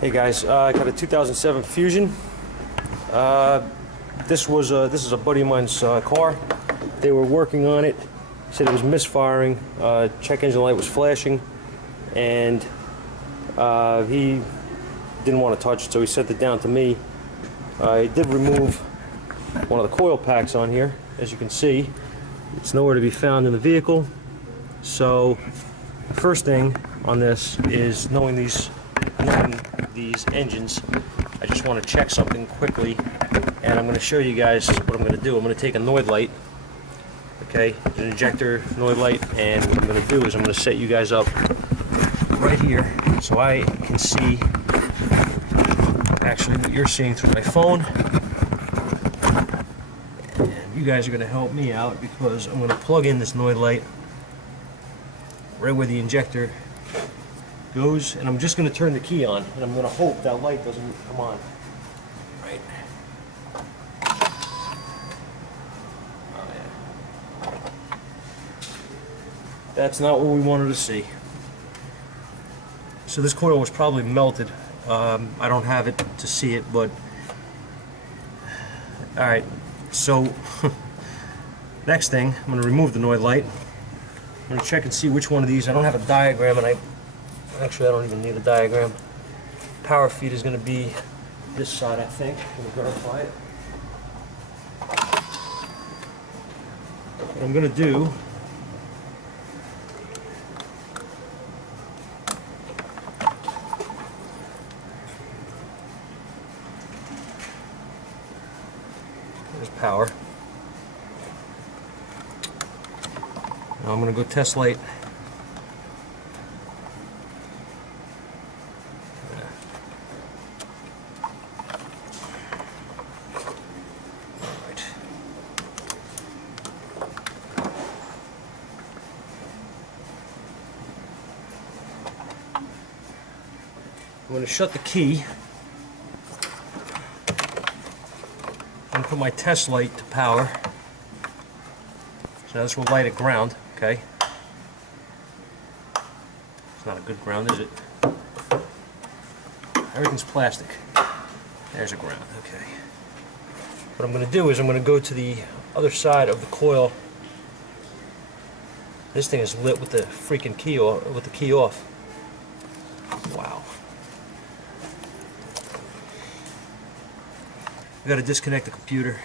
Hey guys, I got a 2007 Fusion. This is a buddy of mine's car. They were working on it. He said it was misfiring. Check engine light was flashing, and he didn't want to touch it, so he sent it down to me. He did remove one of the coil packs on here, as you can see. It's nowhere to be found in the vehicle. So the first thing on this is knowing these engines, I just want to check something quickly, and I'm going to show you guys what I'm going to do. I'm going to take a Noid light, okay, an injector Noid light, and what I'm going to do is I'm going to set you guys up right here so I can see actually what you're seeing through my phone. And you guys are going to help me out because I'm going to plug in this Noid light right where the injector goes, and I'm just going to turn the key on, and I'm going to hope that light doesn't come on. Right. Oh, yeah. That's not what we wanted to see. So this coil was probably melted. I don't have it to see it, but alright, so next thing, I'm going to remove the Noid light. I'm going to check and see which one of these. I don't have a diagram, and actually I don't even need a diagram. Power feed is going to be this side, I think. I'm going to verify it. What I'm going to do there's power. Now I'm going to go test light. I'm going to shut the key. I'm going to put my test light to power. So this will light at ground, okay? It's not a good ground, is it? Everything's plastic. There's a ground, okay. What I'm going to do is I'm going to go to the other side of the coil. This thing is lit with the freaking key off, Wow. I've got to disconnect the computer.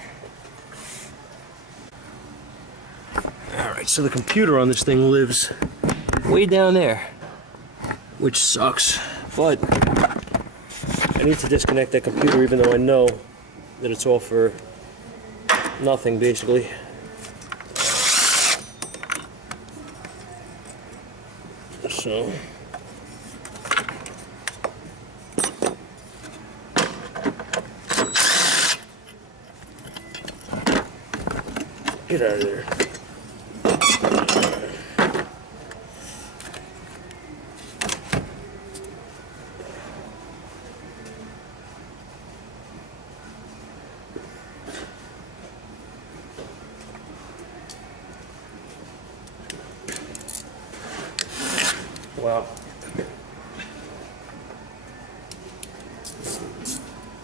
Alright, so the computer on this thing lives way down there, which sucks, but I need to disconnect that computer even though I know that it's all for nothing, basically. So get out of there. Wow.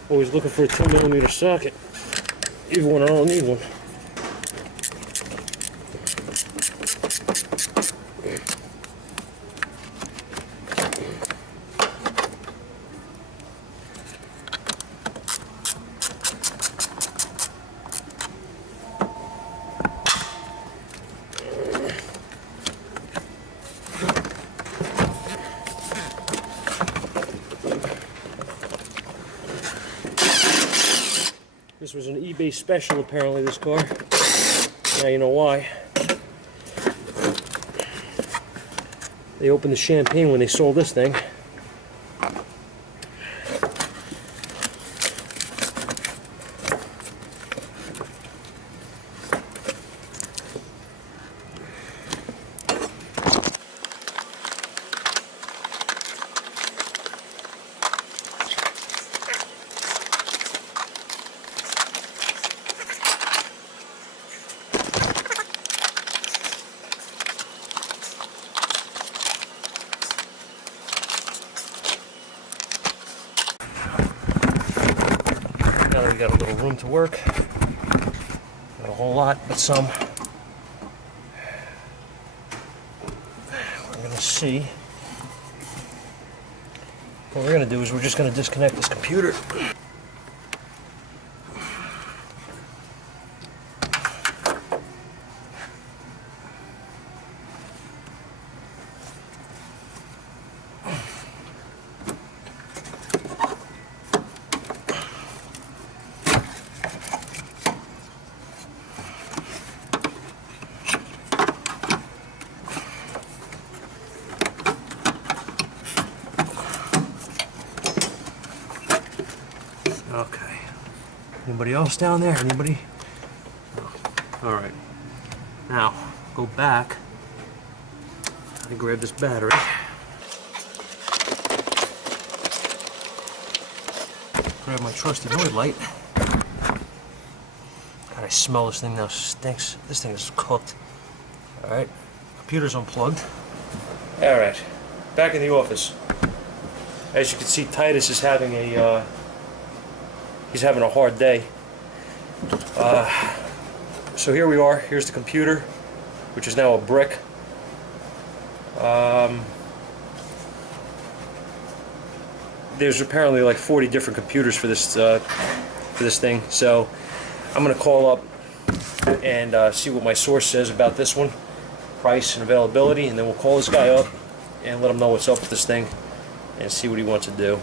Always looking for a 2mm socket, even when I don't need one. This was an eBay special, apparently, this car. Now you know why. They opened the champagne when they sold this thing. of room to work. Not a whole lot, but some. We're going to see. What we're going to do is we're just going to disconnect this computer. Okay. Anybody else down there? Anybody? No. All right. Now, go back and grab this battery. Grab my trusty Noid light. God, I smell this thing now. It stinks. This thing is cooked. All right. Computer's unplugged. All right. Back in the office. As you can see, Titus is having a he's having a hard day. So here we are. Here's the computer, which is now a brick. There's apparently like 40 different computers for this thing. So I'm gonna call up and see what my source says about this one, price and availability, and then we'll call this guy up and let him know what's up with this thing and see what he wants to do.